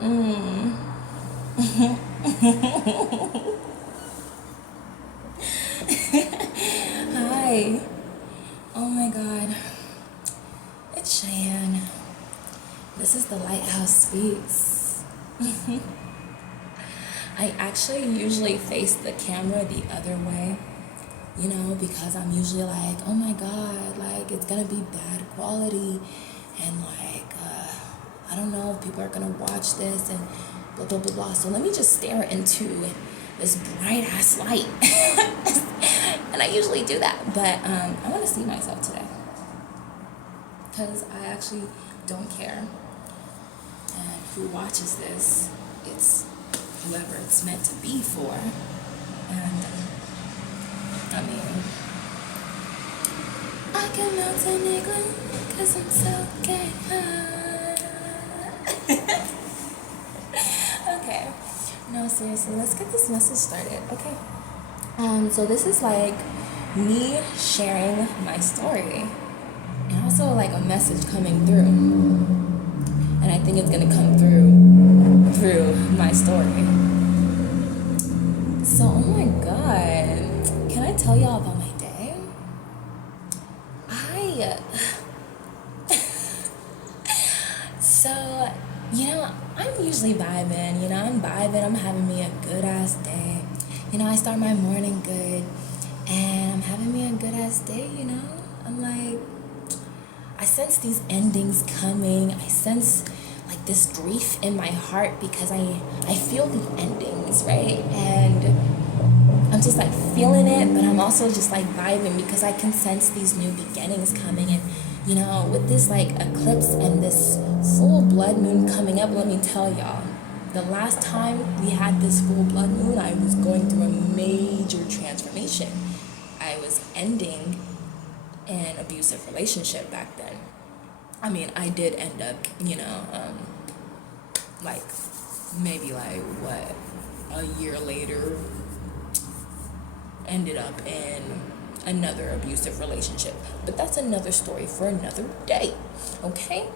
Mm. Hi. Oh my God. It's Cheyenne. This is the Lighthouse Speaks. I actually usually face the camera the other way, because I'm usually like, oh my God, like it's gonna be bad quality, and I don't know if people are gonna watch this and blah blah blah blah. So let me just stare into this bright ass light, and I usually do that, but I want to see myself today because I actually don't care, and who watches this, it's whoever it's meant to be for, and I mean, I can melt an igloo because I'm so gay. Okay. No, seriously, let's get this message started. Okay. So this is like me sharing my story and also like a message coming through. And I think it's gonna come through my story. So, oh my God. Can I tell y'all about my day? I So, I'm usually vibing, I'm having me a good ass day. I start my morning good and I'm having me a good ass day. I'm like, I sense these endings coming. I sense like this grief in my heart because I feel the endings, right? And I'm just like feeling it, but I'm also just like vibing because I can sense these new beginnings coming. And with this like eclipse and this full blood moon coming up, let me tell y'all, the last time we had this full blood moon, I was going through a major transformation. I was ending an abusive relationship back then. I mean, I did end up, like maybe like what, a year later, ended up in another abusive relationship. But that's another story for another day, okay?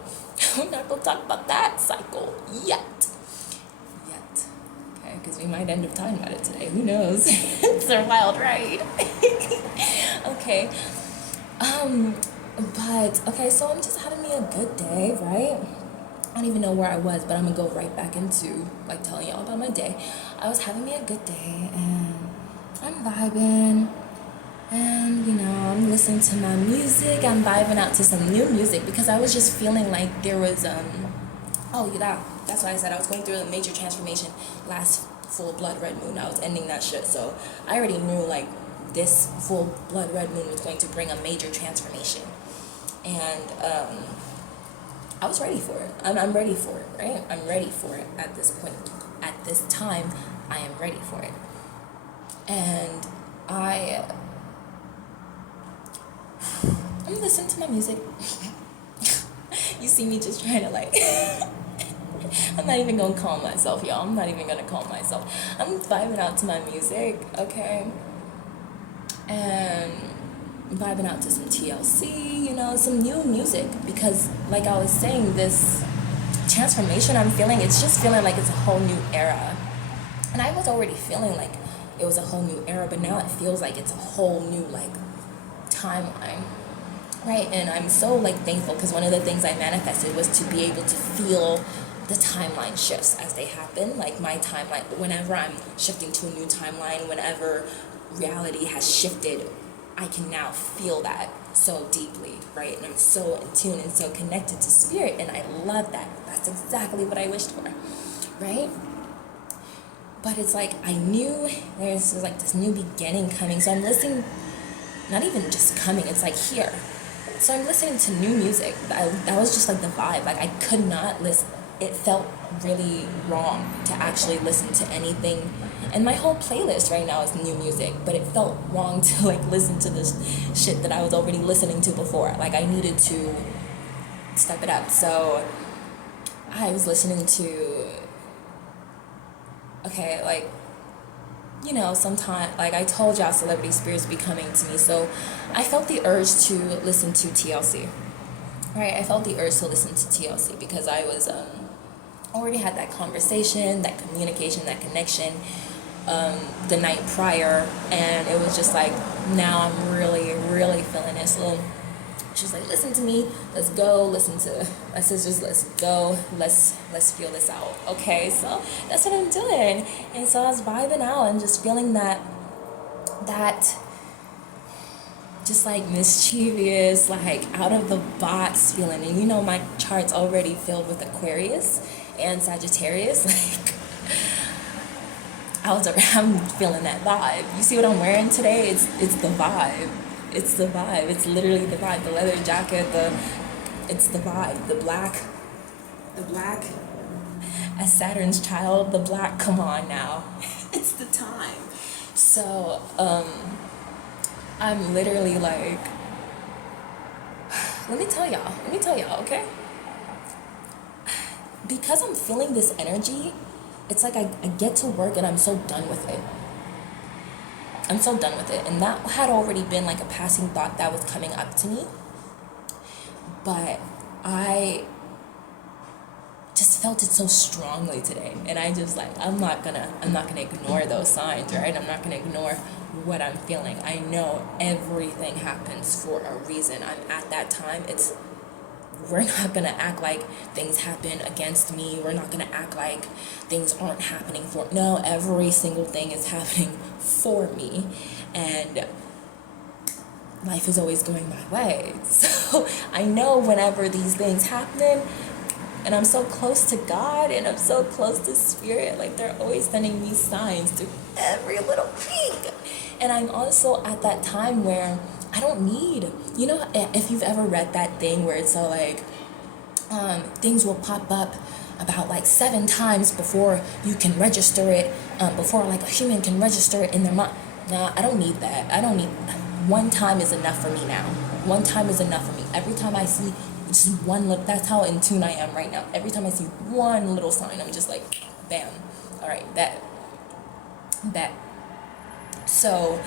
We're not gonna talk about that cycle yet. Okay, because we might end up talking about it today. Who knows? It's a wild ride. Okay. But okay, so I'm just having me a good day, right? I don't even know where I was, but I'm gonna go right back into like telling y'all about my day. I was having me a good day and I'm vibing, and I'm listening to my music. I'm vibing out to some new music because I was just feeling like there was oh yeah, that's why I said I was going through a major transformation last full blood red moon. I was ending that shit, so I already knew like this full blood red moon was going to bring a major transformation, and I was ready for it. I'm ready for it, right? I'm ready for it at this point. At this time, I am ready for it. And I'm listening to my music. You see me just trying to like, I'm not even gonna calm myself, y'all. I'm not even gonna calm myself. I'm vibing out to my music, okay? And vibing out to some TLC, some new music, because like I was saying, this transformation I'm feeling, it's just feeling like it's a whole new era. And I was already feeling like it was a whole new era, but now it feels like it's a whole new like timeline, right? And I'm so like thankful because one of the things I manifested was to be able to feel the timeline shifts as they happen. Like my timeline, whenever I'm shifting to a new timeline, whenever reality has shifted, I can now feel that so deeply, right? And I'm so in tune and so connected to spirit, and I love that. That's exactly what I wished for, right? But it's like I knew there's like this new beginning coming, so I'm listening. Not even just coming, it's like here. So I'm listening to new music. That was just like the vibe. Like I could not listen. It felt really wrong to actually listen to anything. And my whole playlist right now is new music, but it felt wrong to like listen to this shit that I was already listening to before. Like I needed to step it up. So I was listening to, okay, like, sometimes, like I told y'all, celebrity spirits be coming to me. So I felt the urge to listen to TLC. Right? I felt the urge to listen to TLC because I was already had that conversation, that communication, that connection the night prior, and it was just like, now I'm really, really feeling it. So she's like, listen to me, let's go, listen to my sisters, let's go, let's feel this out. Okay, so that's what I'm doing. And so I was vibing out and just feeling that just like mischievous, like out of the box feeling. And you know, my chart's already filled with Aquarius and Sagittarius. Like, I'm feeling that vibe. You see what I'm wearing today? It's the vibe. It's the vibe. It's literally the vibe. The leather jacket, it's the vibe. The black as Saturn's child, the black, come on now. It's the time. So, I'm literally like, let me tell y'all, okay? Because I'm feeling this energy, it's like I get to work and I'm so done with it. And that had already been like a passing thought that was coming up to me. But I just felt it so strongly today. And I just like, I'm not gonna ignore those signs, right? I'm not gonna ignore what I'm feeling. I know everything happens for a reason. I'm at that time. We're not gonna act like things happen against me. We're not gonna act like things aren't happening no, every single thing is happening for me. And life is always going my way. So I know whenever these things happen, and I'm so close to God and I'm so close to Spirit, like they're always sending me signs through every little thing. And I'm also at that time where I don't need, you know, if you've ever read that thing where it's so like, things will pop up about like 7 times before you can register it, before like a human can register it in their mind. Nah, I don't need that. One time is enough for me now. One time is enough for me. Every time I see just one little, that's how in tune I am right now. Every time I see one little sign, I'm just like, bam. All right, that. So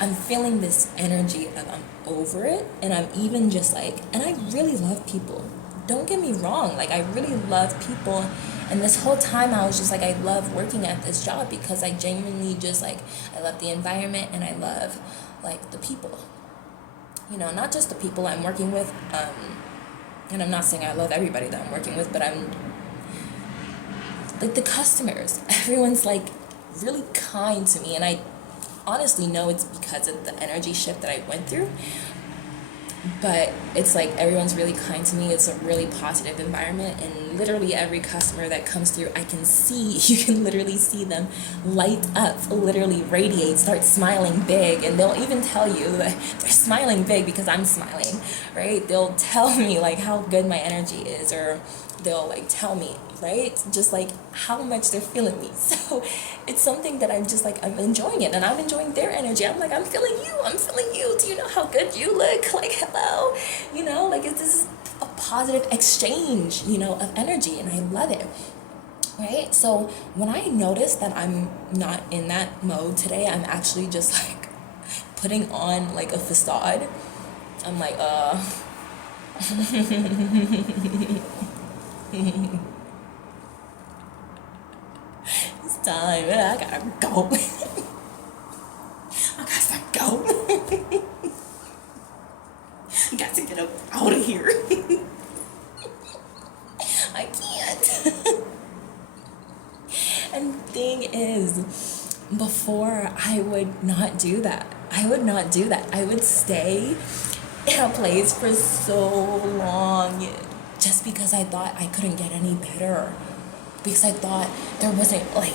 I'm feeling this energy of I'm over it, and I'm even just like, and I really love people. Don't get me wrong, like I really love people, and this whole time I was just like, I love working at this job because I genuinely just like, I love the environment and I love like the people. You know, not just the people I'm working with, and I'm not saying I love everybody that I'm working with, but I'm like the customers. Everyone's like really kind to me, and I honestly know it's because of the energy shift that I went through. But it's like everyone's really kind to me. It's a really positive environment, and literally every customer that comes through, I can see, you can literally see them light up, literally radiate, start smiling big, and they'll even tell you that they're smiling big because I'm smiling, right? They'll tell me like how good my energy is, or they'll like tell me, right? Just like how much they're feeling me. So it's something that I'm just like, I'm enjoying it, and I'm enjoying their energy. I'm like, I'm feeling you. Do you know how good you look? Like, hello, you know, like this is a positive exchange, you know, of energy, and I love it. Right? So when I notice that I'm not in that mode today, I'm actually just like putting on like a facade. I'm like, it's time, I gotta go. I gotta go. I got to get up out of here. I can't. And the thing is, before I would not do that. I would stay in a place for so long just because I thought I couldn't get any better. Because I thought there wasn't, like,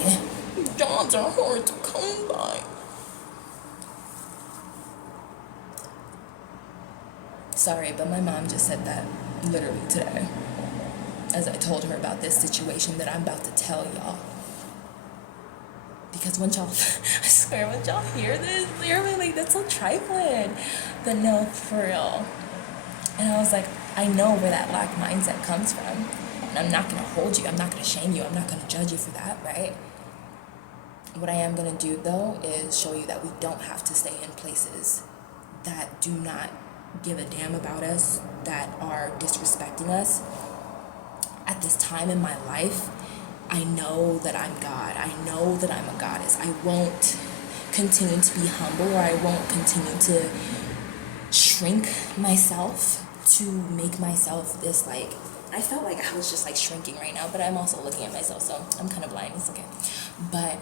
jobs are hard to come by. Sorry, but my mom just said that literally today, as I told her about this situation that I'm about to tell y'all. Because when y'all, I swear, when y'all hear this, you're like, that's so trifling. But no, for real. And I was like, I know where that lack mindset comes from. And I'm not going to hold you. I'm not going to shame you. I'm not going to judge you for that, right? What I am going to do, though, is show you that we don't have to stay in places that do not give a damn about us, that are disrespecting us. at this time in my life, I know that I'm God. I know that I'm a goddess. I won't continue to be humble, or I won't continue to shrink myself to make myself this, like, I felt like I was just like shrinking right now, but I'm also looking at myself, so I'm kind of blind. It's okay. But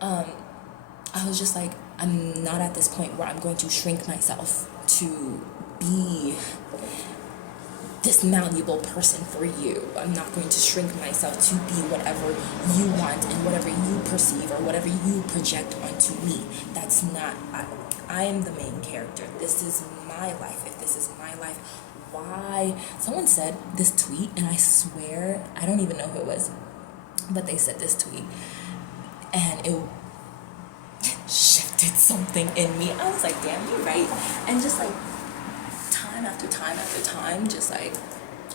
I was just like, I'm not at this point where I'm going to shrink myself to be this malleable person for you. I'm not going to shrink myself to be whatever you want and whatever you perceive or whatever you project onto me. That's not, I am the main character. This is my life. If this is my life, why? Someone said this tweet, and I swear, I don't even know who it was, but they said this tweet, and it shifted something in me. I was like, damn, you're right. And just like time after time after time, just like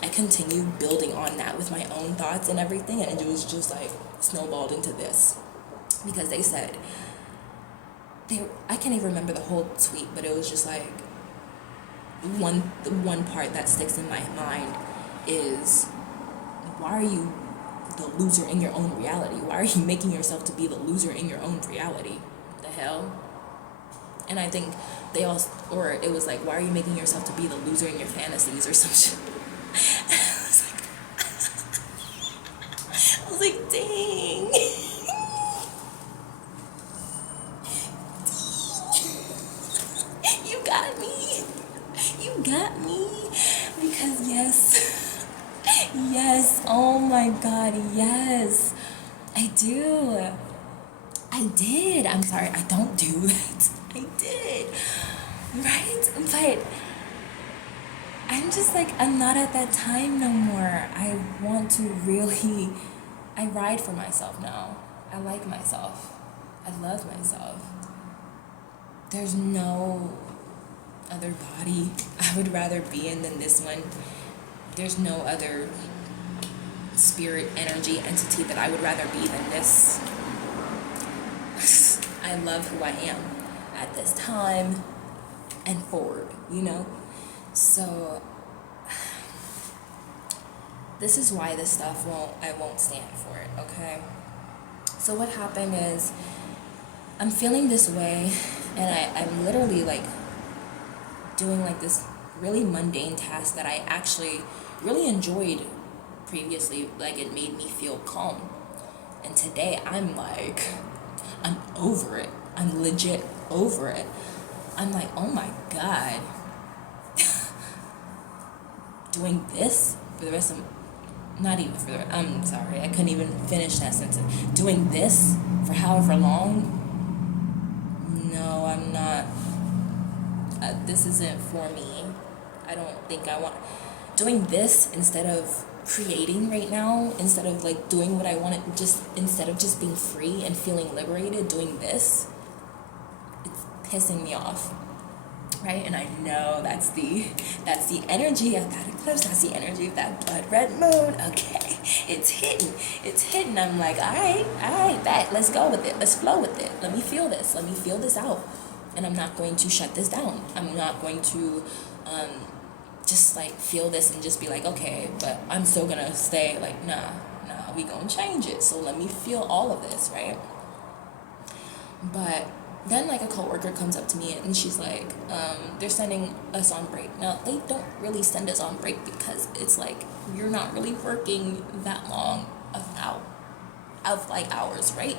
I continued building on that with my own thoughts and everything, and it was just like snowballed into this. Because they said, I can't even remember the whole tweet, but it was just like, the one part that sticks in my mind is, why are you the loser in your own reality? Why are you making yourself to be the loser in your own reality? The hell? And I think they all, or it was like, why are you making yourself to be the loser in your fantasies or some shit? I was like, dang. You got me. You got me. Because yes, oh my God, yes, I do. I did. I'm sorry, I don't do that. I did. Right? But I'm just like, I'm not at that time no more. I want to really, I ride for myself now. I like myself. I love myself. There's no other body I would rather be in than this one. There's no other spirit, energy, entity that I would rather be than this. I love who I am at this time and forward, you know? So this is why this stuff I won't stand for it, okay? So what happened is, I'm feeling this way, and I'm literally like doing like this really mundane task that I actually really enjoyed previously. Like, it made me feel calm. And today I'm like, I'm over it. I'm legit over it. I'm like, oh my God. Doing this for the rest of, not even for the, I'm sorry, I couldn't even finish that sentence. Doing this for however long? No, I'm not. This isn't for me. I don't think I want, doing this instead of creating right now, instead of like doing what I want, just instead of just being free and feeling liberated, doing this, it's pissing me off, right? And I know that's the energy of that eclipse, that's the energy of that blood red moon. Okay, it's hitting. I'm like, all right, bet, let's go with it, let's flow with it, let me feel this out, and I'm not going to shut this down. I'm not going to just like feel this and just be like, okay, but I'm still gonna stay like, nah, we gonna change it, so let me feel all of this, right? But then like a coworker comes up to me and she's like, they're sending us on break. Now, they don't really send us on break because it's like, you're not really working that long of like hours, right?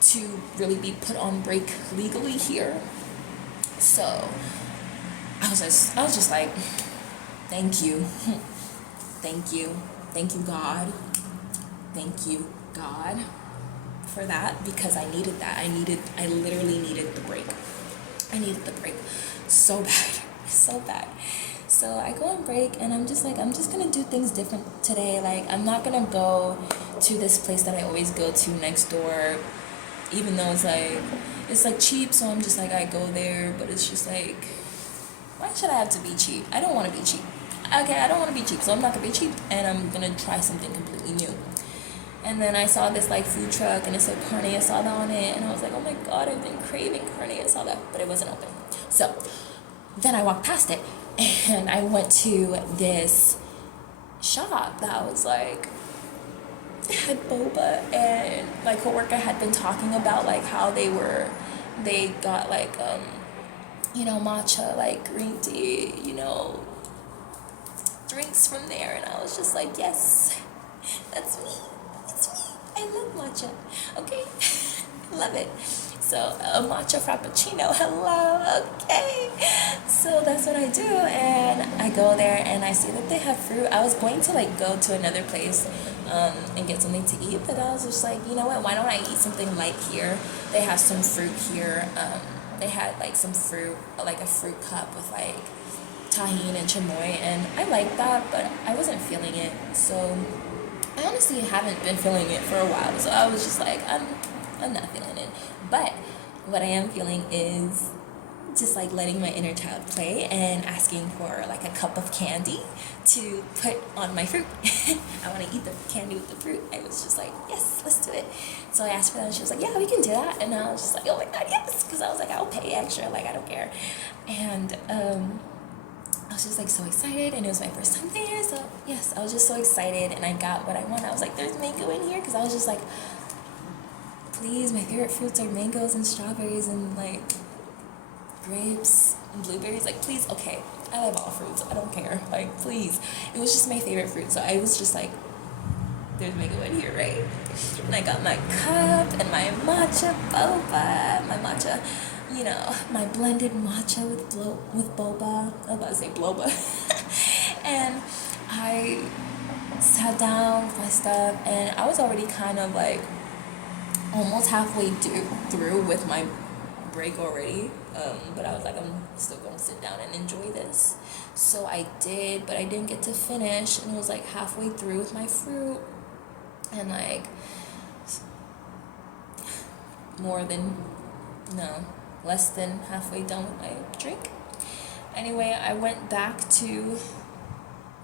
To really be put on break legally here. So I was just like, thank you, God, thank you, God, for that, because I needed that. I literally needed the break. I needed the break so bad. So I go on break, and I'm just gonna do things different today. Like, I'm not gonna go to this place that I always go to next door, even though it's like cheap. So I'm just like, I go there, but it's just like, why should I have to be cheap? I don't want to be cheap. Okay, I don't want to be cheap, so I'm not gonna be cheap, and I'm gonna try something completely new. And then I saw this like food truck, and it said carne asada on it, and I was like, oh my God, I've been craving carne asada, but it wasn't open. So then I walked past it, and I went to this shop that was like had boba, and my coworker had been talking about like how they got like matcha, like green tea, drinks from there, and I was just like, yes, that's me. It's me. I love matcha. Okay, I love it. So a matcha frappuccino. Hello. Okay. So that's what I do, and I go there and I see that they have fruit. I was going to like go to another place, and get something to eat, but I was just like, you know what? Why don't I eat something light here? They have some fruit here. They had like some fruit, like a fruit cup with like tahini and chamoy, and I like that, but I wasn't feeling it. So I honestly haven't been feeling it for a while. So I was just like, I'm not feeling it. But what I am feeling is just like letting my inner child play and asking for like a cup of candy to put on my fruit. I want to eat the candy with the fruit. I was just like, yes, let's do it. So I asked for that, and she was like, yeah, we can do that. And I was just like, oh my god, yes, because I was like, I'll pay extra, like I don't care. And I was just like so excited, and it was my first time there, so yes, I was just so excited, and I got what I wanted. I was like, there's mango in here, because I was just like, please, my favorite fruits are mangoes and strawberries and like grapes and blueberries, like please, okay, I love all fruits, I don't care, like please. It was just my favorite fruit, so I was just like, there's mango in here, right? And I got my cup and my matcha boba, my matcha, my blended matcha with boba. I was about to say bloba. And I sat down with my stuff, and I was already kind of like almost halfway through with my break already, but I was like, I'm still gonna sit down and enjoy this. So I did, but I didn't get to finish, and it was like halfway through with my fruit, and like less than halfway done with my drink. Anyway, I went back to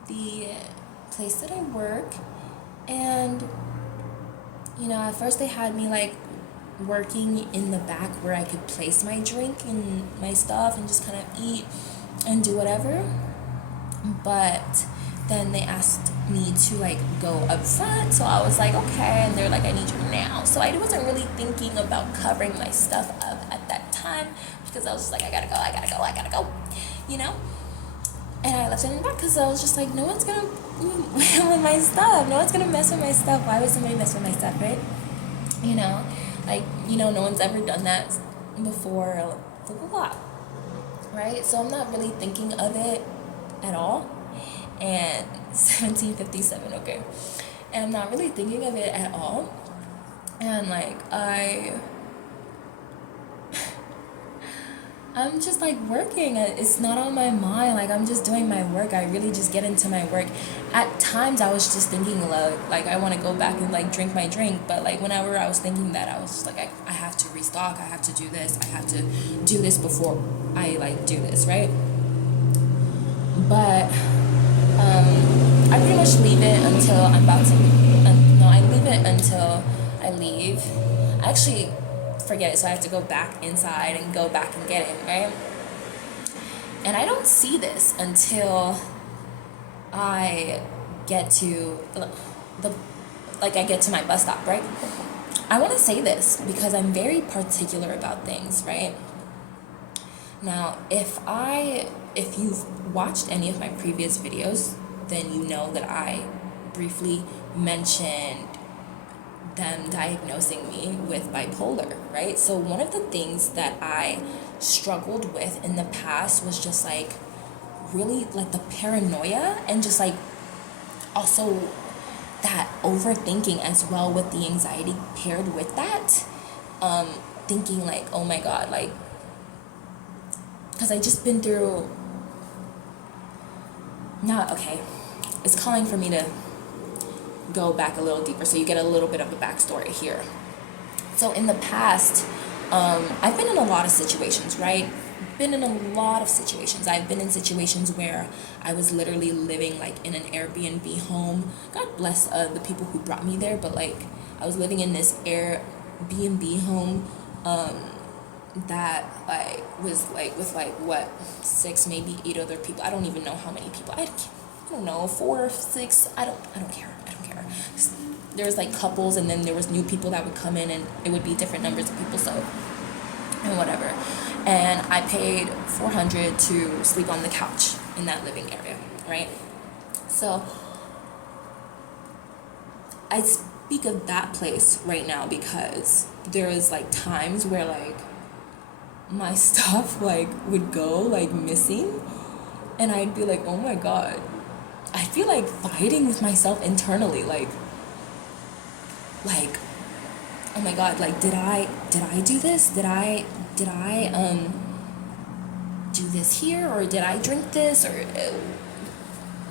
the place that I work, and at first they had me like working in the back where I could place my drink and my stuff and just kind of eat and do whatever. But then they asked me to like go up front, so I was like, okay, and they're like, I need you now. So I wasn't really thinking about covering my stuff up at that time, because I was just like, I gotta go, and I left it in the back because I was just like, no one's gonna with my stuff, no one's gonna mess with my stuff. Why would somebody mess with my stuff, right? No one's ever done that before, blah blah blah, right? So I'm not really thinking of it at all. And 1757, okay, and I'm not really thinking of it at all, and like I'm just like working. It's not on my mind. Like I'm just doing my work. I really just get into my work. At times I was just thinking like I want to go back and like drink my drink. But like whenever I was thinking that, I was just like, I have to restock. I have to do this. I have to do this before I like do this, right? But I pretty much leave it until I'm about to. No, I leave it until I leave. I actually forget it, so I have to go back inside and go back and get it, right? And I don't see this until I get to I get to my bus stop, right? I want to say this because I'm very particular about things, right? Now, if you've watched any of my previous videos, then you know that I briefly mentioned them diagnosing me with bipolar, right? So one of the things that I struggled with in the past was just like really like the paranoia, and just like also that overthinking as well, with the anxiety paired with that, thinking like, oh my god, like, because I just been through, it's calling for me to go back a little deeper so you get a little bit of a backstory here. So in the past, I've been in a lot of situations, right? I've been in situations where I was literally living like in an Airbnb home. God bless the people who brought me there, but like I was living in this Airbnb home that like was like with like what 6 maybe 8 other people. I don't even know how many people. I don't know, 4 or 6. I don't care. I don't care. There was like couples, and then there was new people that would come in, and it would be different numbers of people. So, and whatever. And I paid $400 to sleep on the couch in that living area, right? So I speak of that place right now because there was like times where like my stuff like would go like missing, and I'd be like, oh my god, I feel like fighting with myself internally, like oh my god, like did I do this? Did I do this here, or did I drink this, or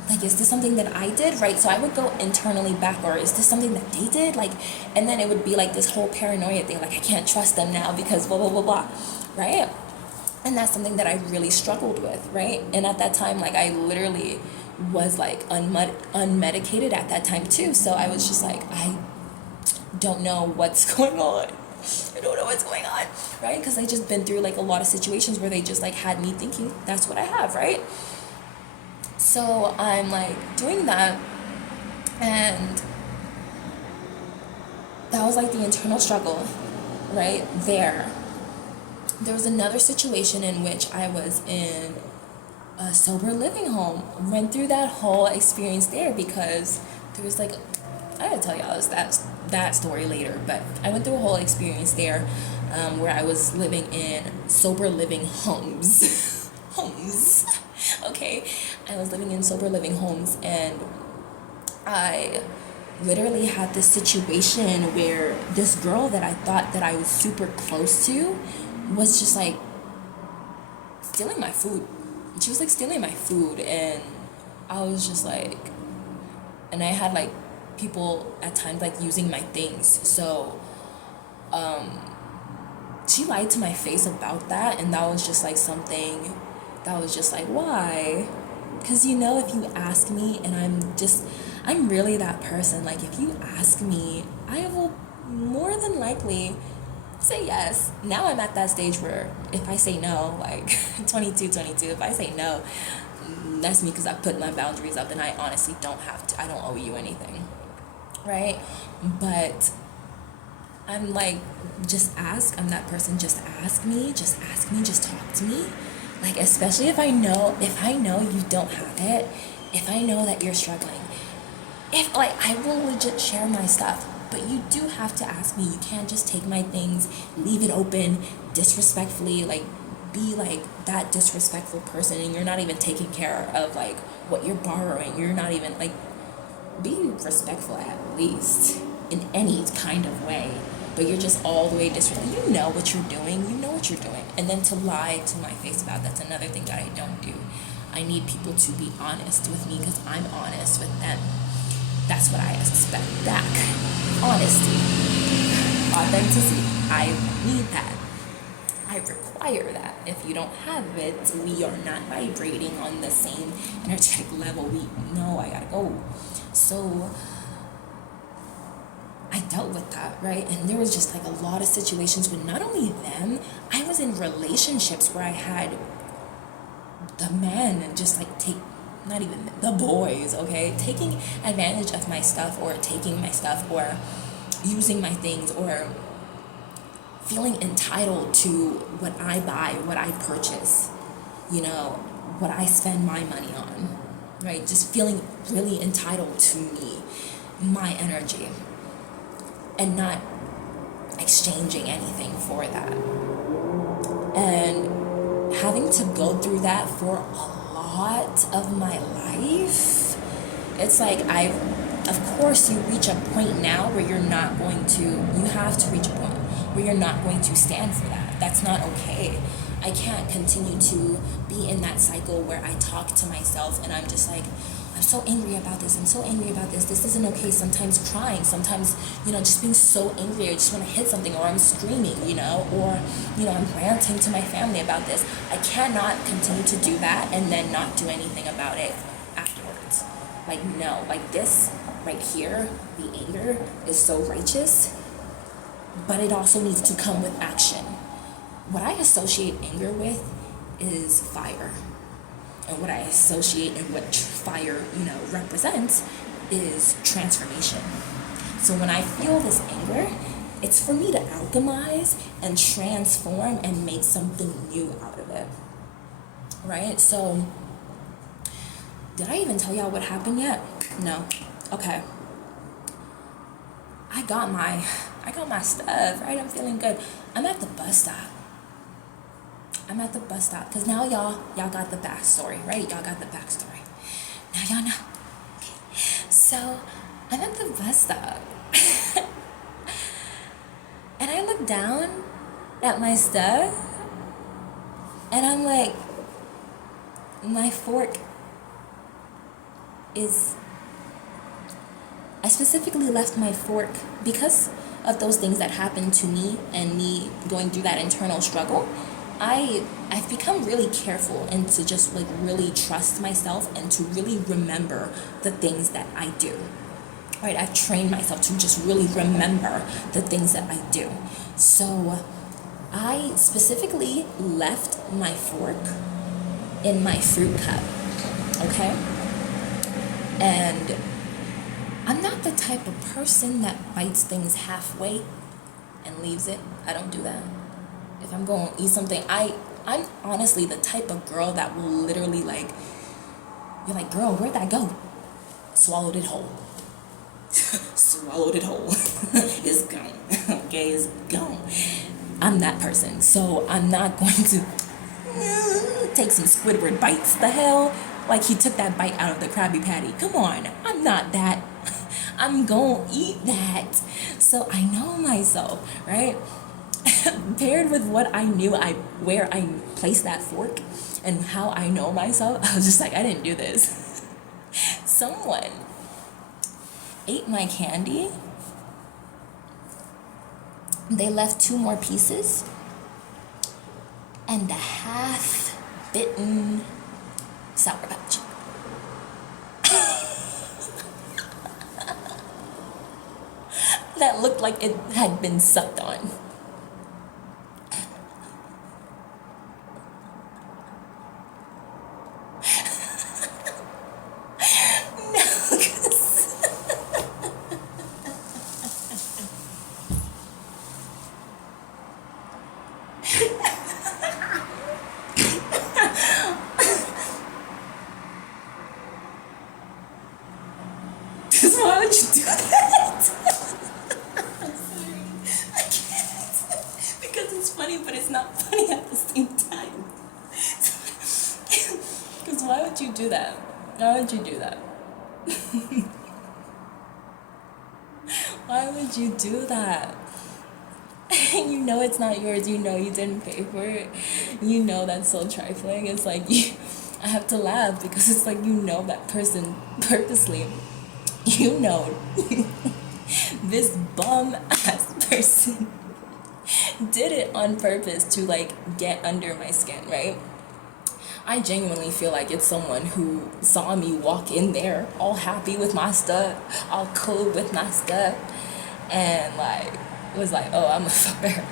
like is this something that I did, right? So I would go internally back, or is this something that they did, like, and then it would be like this whole paranoia thing, like I can't trust them now because blah blah blah blah, right? And that's something that I really struggled with, right? And at that time, like I literally was like unmedicated at that time too, so I was just like, I don't know what's going on. I don't know what's going on, right? Because I just been through like a lot of situations where they just like had me thinking that's what I have, right? So I'm like doing that, and that was like the internal struggle, right there. There was another situation in which I was in a sober living home. Went through that whole experience there because there was like, I gotta tell y'all that story later, but I went through a whole experience there where I was living in sober living homes. Homes. Okay? I was living in sober living homes, and I literally had this situation where this girl that I thought that I was super close to was just like stealing my food. She was like stealing my food, and I was just like, and I had like people at times like using my things. So she lied to my face about that, and that was just like something that was just like, why? Because you know, if you ask me, and I'm really that person, like if you ask me, I will more than likely say yes. Now I'm at that stage where if I say no, like 22, if I say no, that's me because I put my boundaries up, and I honestly don't have to. I don't owe you anything, right? But I'm like, just ask. I'm that person. Just ask me. Just talk to me. Like, especially if I know you don't have it, if I know that you're struggling, if like I will legit share my stuff. But you do have to ask me. You can't just take my things, leave it open, disrespectfully, like be like that disrespectful person, and you're not even taking care of like what you're borrowing. You're not even like, be respectful at least in any kind of way. But you're just all the way disrespectful. You know what you're doing. And then to lie to my face about, that's another thing that I don't do. I need people to be honest with me because I'm honest with them. That's what I expect back. Honesty, authenticity. I need that. I require that. If you don't have it, we are not vibrating on the same energetic level. We know I gotta go. So I dealt with that, right? And there was just like a lot of situations with not only them, I was in relationships where I had the men just like not even the boys, okay, taking advantage of my stuff, or taking my stuff, or using my things, or feeling entitled to what I buy, what I purchase, you know, what I spend my money on, right? Just feeling really entitled to me, my energy, and not exchanging anything for that. And having to go through that for a lot of my life, it's like of course you reach a point now where you have to reach a point where you're not going to stand for that. That's not okay. I can't continue to be in that cycle where I talk to myself and I'm just like, I'm so angry about this. This isn't okay. Sometimes crying, sometimes, just being so angry. I just want to hit something, or I'm screaming, or, I'm ranting to my family about this. I cannot continue to do that and then not do anything about it afterwards. Like, no, like this right here, the anger is so righteous, but it also needs to come with action. What I associate anger with is fire. and what I associate and what fire, represents is transformation. So when I feel this anger, it's for me to alchemize and transform and make something new out of it. Right? So, did I even tell y'all what happened yet? No. Okay. I got my stuff, right? I'm feeling good. I'm at the bus stop. Because now y'all got the backstory, right? Y'all got the backstory. Now y'all know. So I'm at the bus stop. And I look down at my stuff and I'm like, my fork is, I specifically left my fork because of those things that happened to me and me going through that internal struggle. I've become really careful and to just like really trust myself and to really remember the things that I do. Right? I've trained myself to just really remember the things that I do. So I specifically left my fork in my fruit cup. Okay? And I'm not the type of person that bites things halfway and leaves it. I don't do that. If I'm going to eat something, I'm honestly the type of girl that will literally like, you're like, girl, where'd that go? Swallowed it whole. Swallowed it whole. It's gone. Okay, it's gone. I'm that person. So I'm not going to take some Squidward bites. The hell? Like he took that bite out of the Krabby Patty. Come on. I'm not that. I'm gonna eat that. So I know myself, right? Paired with what I knew, where I placed that fork and how I know myself, I was just like, I didn't do this. Someone ate my candy. They left 2 more pieces and the half-bitten Sour Patch. That looked like it had been sucked on. Why would you do that? I'm sorry. I can't. Because it's funny, but it's not funny at the same time. Because why would you do that? Why would you do that? Why would you do that? You know it's not yours. You know you didn't pay for it. You know that's so trifling. It's like I have to laugh because it's like that person purposely. This bum ass person did it on purpose to like get under my skin, right? I genuinely feel like it's someone who saw me walk in there all happy with my stuff, all cool with my stuff, and like was like, oh, I'm a fucker.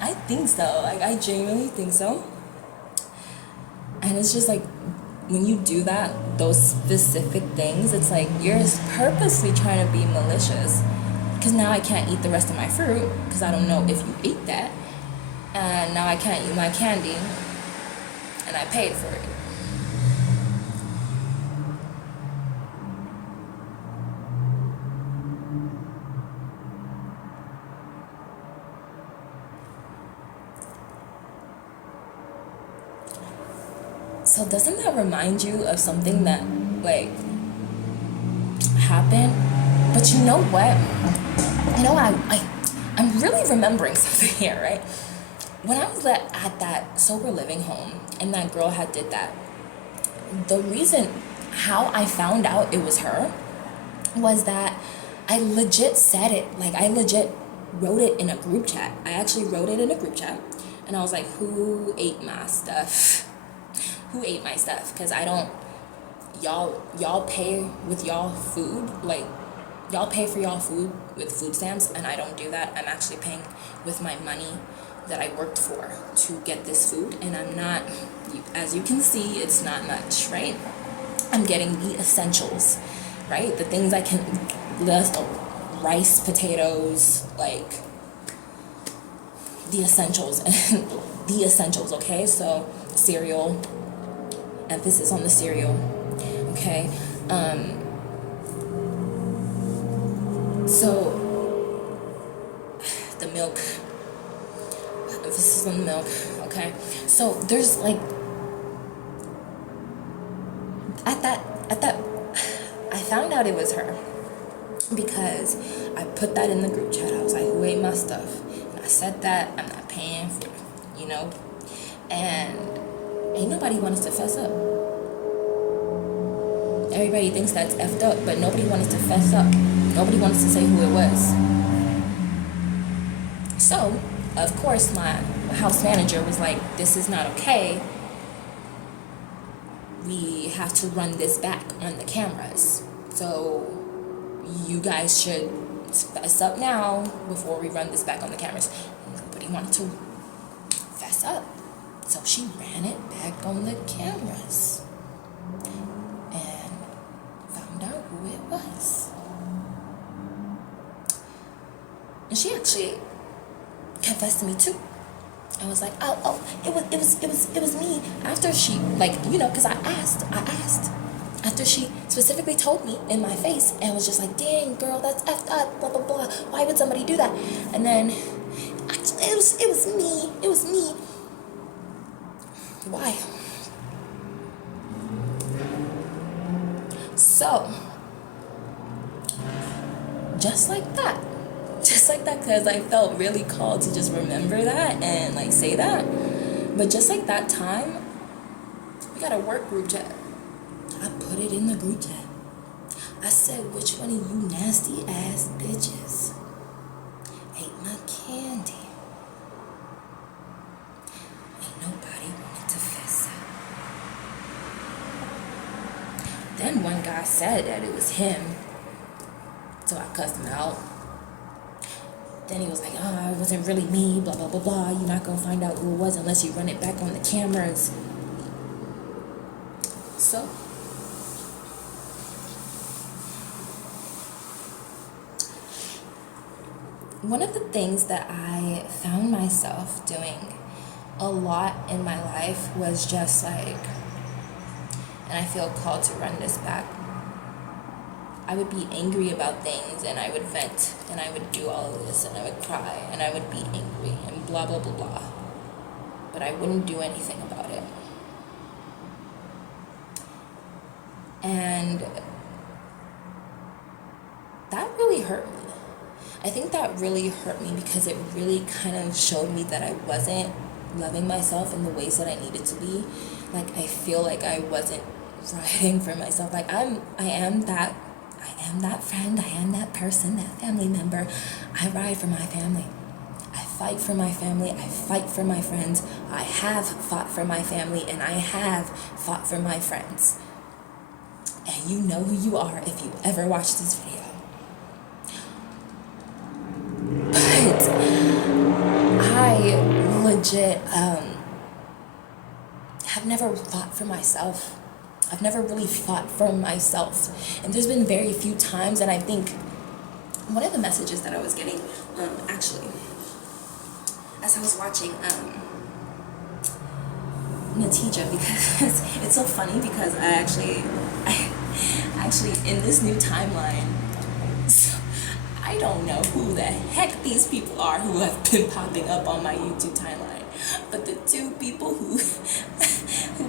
I think so. Like I genuinely think so. And it's just like when you do that, those specific things, it's like you're purposely trying to be malicious. Because now I can't eat the rest of my fruit because I don't know if you ate that. And now I can't eat my candy. And I paid for it. So doesn't that remind you of something that like happened? But you know what? I'm really remembering something here, right? When I was at that sober living home and that girl had did that, the reason how I found out it was her was that I legit said it. Like I legit wrote it in a group chat. I actually wrote it in a group chat and I was like, who ate my stuff? Who ate my stuff? Because I don't, y'all pay with y'all food, like y'all pay for y'all food with food stamps, and I don't do that. I'm actually paying with my money, that I worked for to get this food, and I'm not, as you can see, it's not much, right? I'm getting the essentials, right? The things I can list: rice, potatoes, like the essentials, and the essentials, okay? So cereal, emphasis on the cereal, okay? So the milk, emphasis on the milk, okay? So there's like, at that, I found out it was her because I put that in the group chat. I was like, who ate my stuff? And I said that I'm not paying for it, you know? And ain't nobody wants to fess up. Everybody thinks that's effed up, but nobody wants to fess up. Nobody wants to say who it was. So, of course, my house manager was like, this is not okay. We have to run this back on the cameras. So, you guys should fess up now before we run this back on the cameras. Nobody wanted to fess up. So she ran it back on the cameras and found out who it was. And she actually confessed to me too. I was like, oh, it was me. After she, like, you know, because I asked. After she specifically told me in my face and was just like, dang, girl, that's effed up, blah, blah, blah. Why would somebody do that? And then, actually, it was me. It was me. Why? So, just like that, because I felt really called to just remember that and like say that. But just like that time, we got a work group chat. I put it in the group chat. I said, which one of you nasty ass bitches ate my candy? Ain't nobody wanted to fess up. Then one guy said that it was him, so I cussed him out. Then he was like, oh, it wasn't really me, blah, blah, blah, blah. You're not going to find out who it was unless you run it back on the cameras. So, one of the things that I found myself doing a lot in my life was just like, and I feel called to run this back, I would be angry about things and I would vent and I would do all of this and I would cry and I would be angry and blah, blah, blah, blah. But I wouldn't do anything about it. And that really hurt me. I think that really hurt me because it really kind of showed me that I wasn't loving myself in the ways that I needed to be. Like, I feel like I wasn't riding for myself. Like, I am that friend, I am that person, that family member. I ride for my family. I fight for my family. I fight for my friends. I have fought for my family and I have fought for my friends. And you know who you are if you ever watch this video. But I legit have never fought for myself. I've never really fought for myself. And there's been very few times, and I think one of the messages that I was getting, actually, as I was watching Natija, because it's so funny because I actually in this new timeline, so I don't know who the heck these people are who have been popping up on my YouTube timeline, but the two people who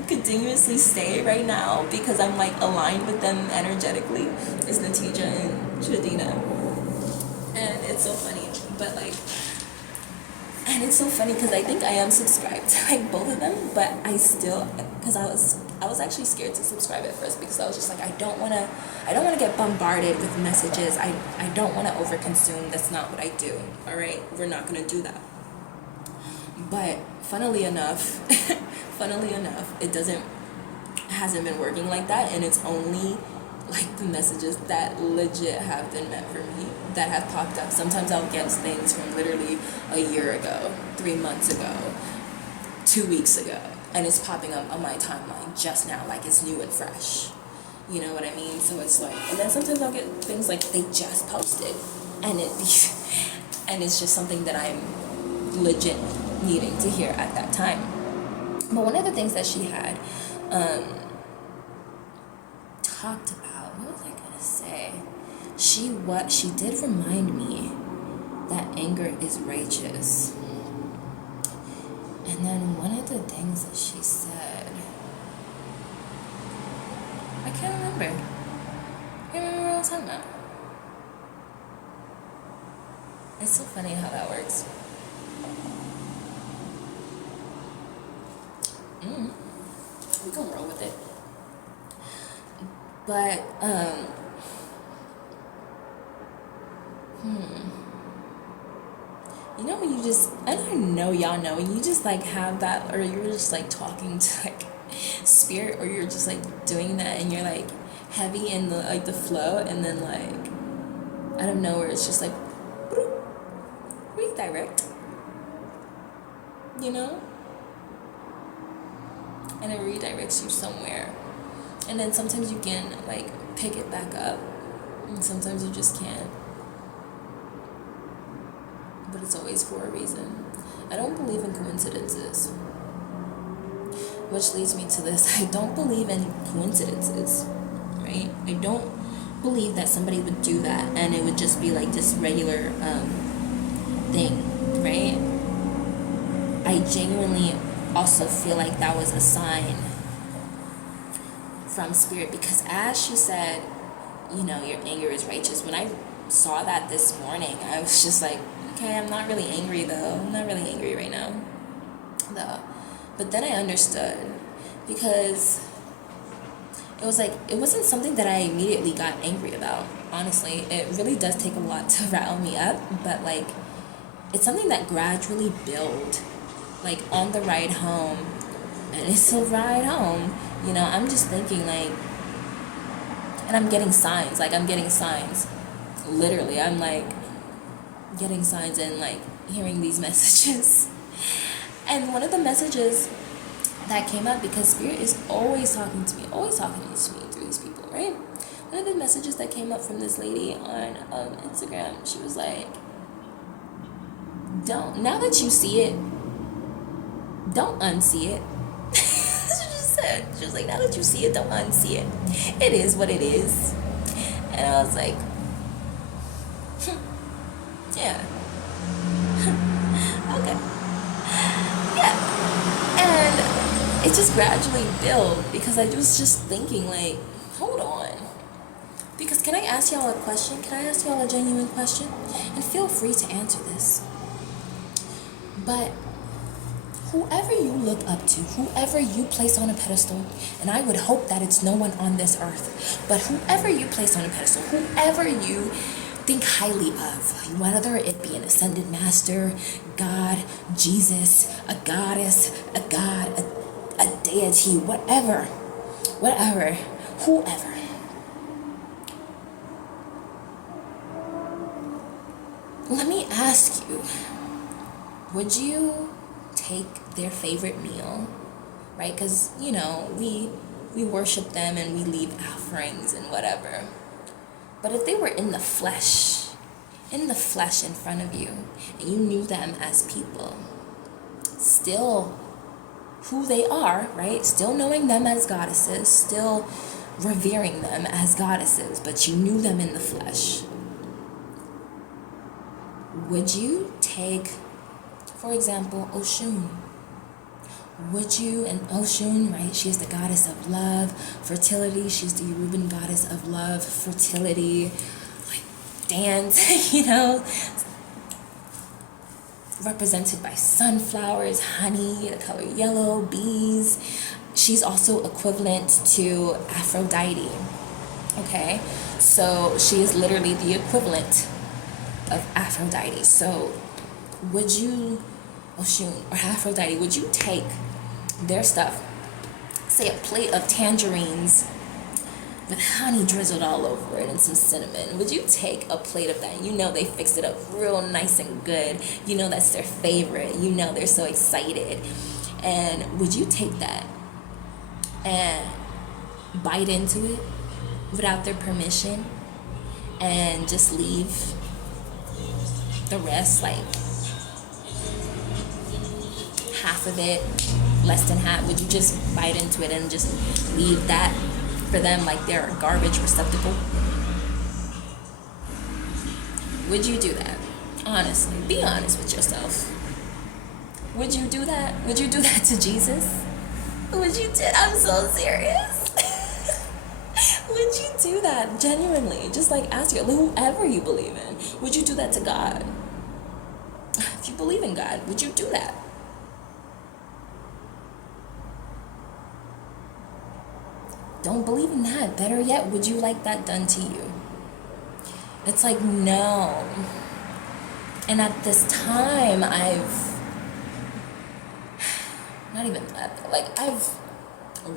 continuously stay right now because I'm like aligned with them energetically is Natija and Shadina. And it's so funny, but like, and it's so funny because I think I am subscribed to like both of them, but I still, because I was actually scared to subscribe at first because I was just like, I don't want to get bombarded with messages. I don't want to overconsume. That's not what I do. All right, we're not going to do that. But funnily enough, it hasn't been working like that, and it's only like the messages that legit have been meant for me that have popped up. Sometimes I'll get things from literally a year ago, 3 months ago, 2 weeks ago, and it's popping up on my timeline just now, like it's new and fresh. You know what I mean? So it's like, and then sometimes I'll get things like they just posted, and and it's just something that I'm legit needing to hear at that time. But one of the things that she had talked about, what was I gonna say? She did remind me that anger is righteous. And then one of the things that she said, I can't remember. I can't remember what I was talking about. It's so funny how that works. We can roll with it. But, you know when you just, I don't know, y'all know, when you just like have that, or you're just like talking to like spirit, or you're just like doing that and you're like heavy in the like the flow, and then like out of nowhere it's just like redirect, you know, and it redirects you somewhere, and then sometimes you can like pick it back up, and sometimes you just can't, but it's always for a reason. I don't believe in coincidences, which leads me to this. I don't believe in coincidences, right? I don't believe that somebody would do that and it would just be like this regular thing, right? I genuinely also feel like that was a sign from spirit, because as she said, you know, your anger is righteous. When I saw that this morning, I was just like, okay, I'm not really angry though. I'm not really angry right now, though. But then I understood, because it was like, it wasn't something that I immediately got angry about. Honestly, it really does take a lot to rattle me up, but like, it's something that gradually built, like on the ride home, and it's a ride home, you know, I'm just thinking like, and I'm getting signs, literally, I'm like getting signs and like hearing these messages. And one of the messages that came up, because Spirit is always talking to me through these people, right? One of the messages that came up from this lady on Instagram, she was like, now that you see it, don't unsee it. That's what she said. She was like, now that you see it, don't unsee it. It is what it is. And I was like, yeah. Okay. Yeah. And it just gradually built, because I was just thinking like, hold on. Because can I ask y'all a question? Can I ask y'all a genuine question? And feel free to answer this. But whoever you look up to, whoever you place on a pedestal, and I would hope that it's no one on this earth, but whoever you place on a pedestal, whoever you think highly of, whether it be an ascended master, God, Jesus, a goddess, a god, a deity, whatever, whoever. Let me ask you, would you take their favorite meal, right? Because, you know, we worship them and we leave offerings and whatever. But if they were in the flesh in front of you, and you knew them as people, still who they are, right? Still knowing them as goddesses, still revering them as goddesses, but you knew them in the flesh. Would you take, for example, Oshun? Would you, and Oshun, right, she is the goddess of love, fertility. She's the Yoruban goddess of love, fertility, like dance, you know, represented by sunflowers, honey, the color yellow, bees. She's also equivalent to Aphrodite, okay? So she is literally the equivalent of Aphrodite. So would you, Oshun or Aphrodite, would you take their stuff, say a plate of tangerines, with honey drizzled all over it and some cinnamon. Would you take a plate of that? You know they fixed it up real nice and good. You know that's their favorite. You know they're so excited. And would you take that and bite into it without their permission and just leave the rest, like half of it, less than half? Would you just bite into it and just leave that for them like they're a garbage receptacle? Would you do that? Honestly, be honest with yourself. Would you do that? Would you do that to Jesus? Would you do? I'm so serious. Would you do that genuinely? Just like ask you, whoever you believe in. Would you do that to God? If you believe in God, would you do that? Don't believe in that. Better yet, would you like that done to you? It's like, no. And at this time, I've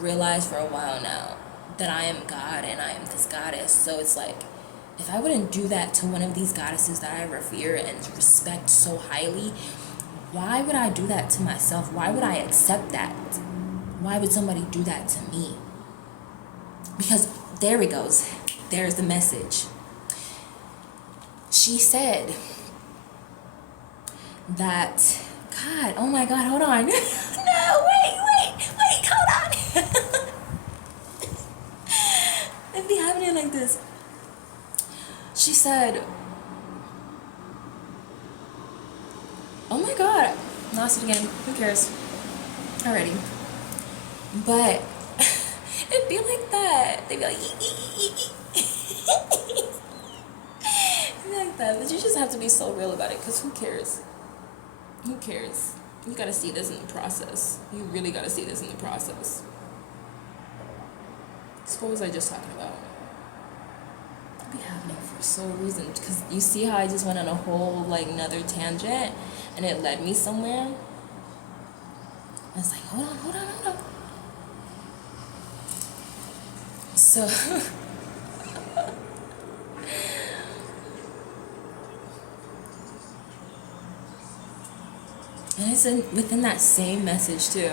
realized for a while now that I am God and I am this goddess. So it's like, if I wouldn't do that to one of these goddesses that I revere and respect so highly, why would I do that to myself? Why would I accept that? Why would somebody do that to me? Because there it goes. There's the message. She said that, God, oh my God, hold on. No, wait, hold on. It'd be happening like this. She said, oh my God, lost it again. Who cares? Already. But it'd be like that. They'd be like, it'd be like that. But you just have to be so real about it, because who cares? Who cares? You gotta see this in the process. You really gotta see this in the process. So what was I just talking about? It'd be happening for so reason, because you see how I just went on a whole like another tangent and it led me somewhere. I was like, hold on. So and it's within that same message too.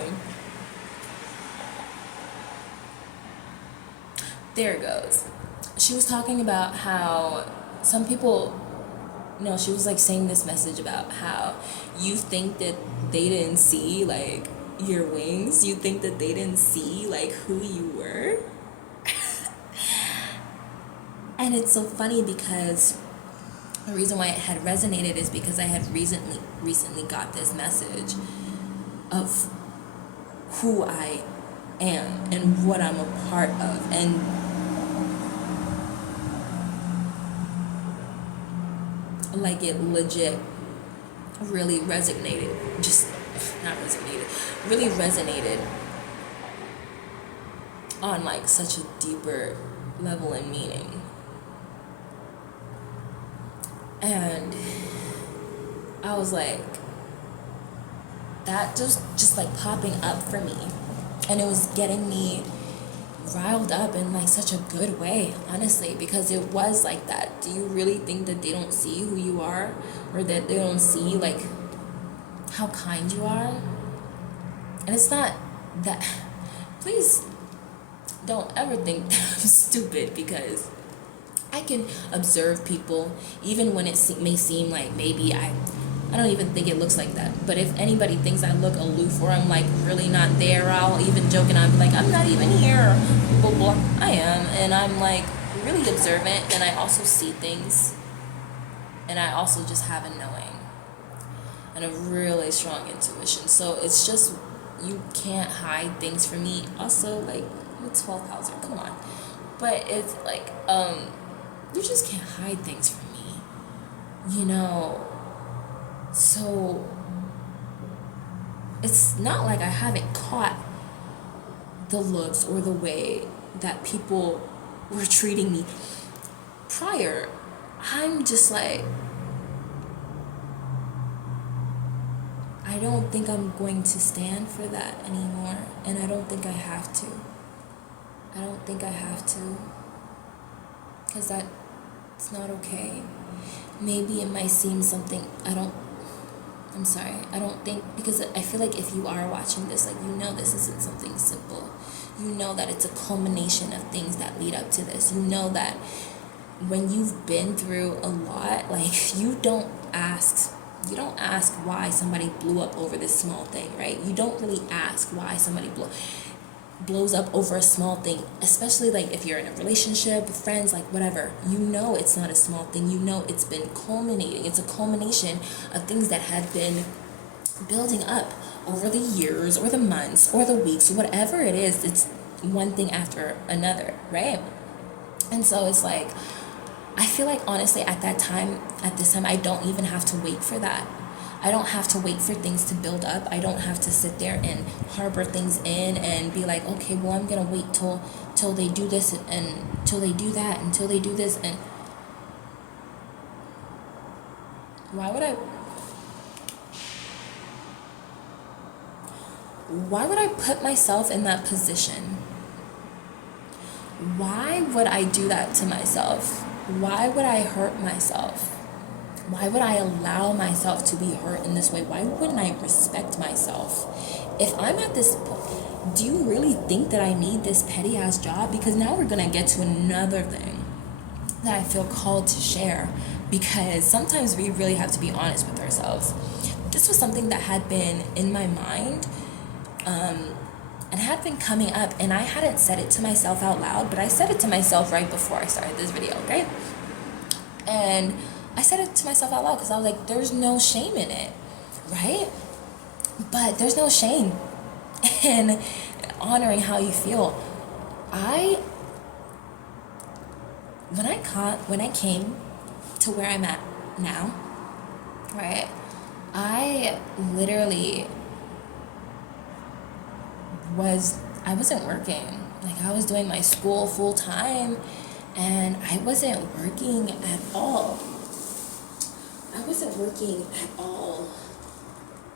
There it goes. She was talking about how some people, she was like saying this message about how you think that they didn't see like your wings. You think that they didn't see like who you were. And it's so funny because the reason why it had resonated is because I had recently got this message of who I am and what I'm a part of, and like it legit really resonated, really resonated on like such a deeper level and meaning. And I was like, that just like popping up for me, and it was getting me riled up in like such a good way, honestly, because it was like that. Do you really think that they don't see who you are, or that they don't see like how kind you are? And it's not that, please don't ever think that I'm stupid, because I can observe people even when it may seem like maybe I don't even think it looks like that. But if anybody thinks I look aloof or I'm like really not there, I'll even joke and I'll be like, I'm not even here. Blah, blah. I am. And I'm like really observant, and I also see things. And I also just have a knowing and a really strong intuition. So it's just, you can't hide things from me. Also, like, I'm a 12th houser, come on. But it's like, you just can't hide things from me, so it's not like I haven't caught the looks or the way that people were treating me prior. I'm just like, I don't think I'm going to stand for that anymore, and I don't think I have to. because that's not okay. Maybe it might seem something I'm sorry, I don't think, because I feel like if you are watching this, like, you know this isn't something simple. You know that it's a culmination of things that lead up to this. You know that when you've been through a lot, like, you don't ask why somebody blew up over this small thing, right? You don't really ask why somebody blows up over a small thing, especially like if you're in a relationship with friends, like whatever. You know it's not a small thing. You know it's been culminating. It's a culmination of things that have been building up over the years or the months or the weeks, whatever it is. It's one thing after another, right? And so it's like, I feel like honestly at this time, I don't even have to wait for that. I don't have to wait for things to build up. I don't have to sit there and harbor things in and be like, okay, well, I'm gonna wait till they do this and till they do that until they do this. And why would I put myself in that position? Why would I do that to myself? Why would I hurt myself? Why would I allow myself to be hurt in this way? Why wouldn't I respect myself? If I'm at this point, do you really think that I need this petty ass job? Because now we're gonna get to another thing that I feel called to share, because sometimes we really have to be honest with ourselves. This was something that had been in my mind and had been coming up, and I hadn't said it to myself out loud, but I said it to myself right before I started this video, right? And I said it to myself out loud because I was like, there's no shame in it, right? But there's no shame in honoring how you feel. When I came to where I'm at now, right, I literally I wasn't working. Like, I was doing my school full time and I wasn't working at all.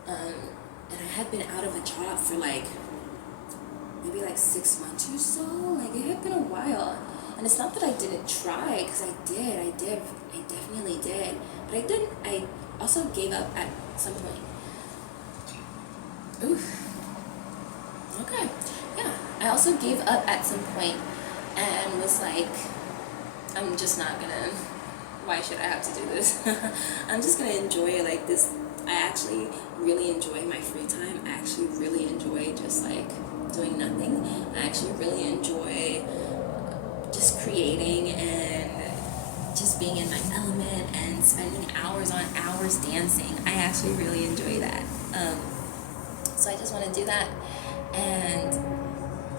And I had been out of a job for like maybe like 6 months or so. Like, it had been a while. And it's not that I didn't try, because I definitely did. But I also gave up at some point. Oof. Okay. Yeah. I also gave up at some point and was like, I'm just not gonna, why should I have to do this? I'm just gonna enjoy like this. I actually really enjoy my free time. I actually really enjoy just like doing nothing. I actually really enjoy just creating and just being in my element and spending hours on hours dancing. I actually really enjoy that. So I just want to do that. And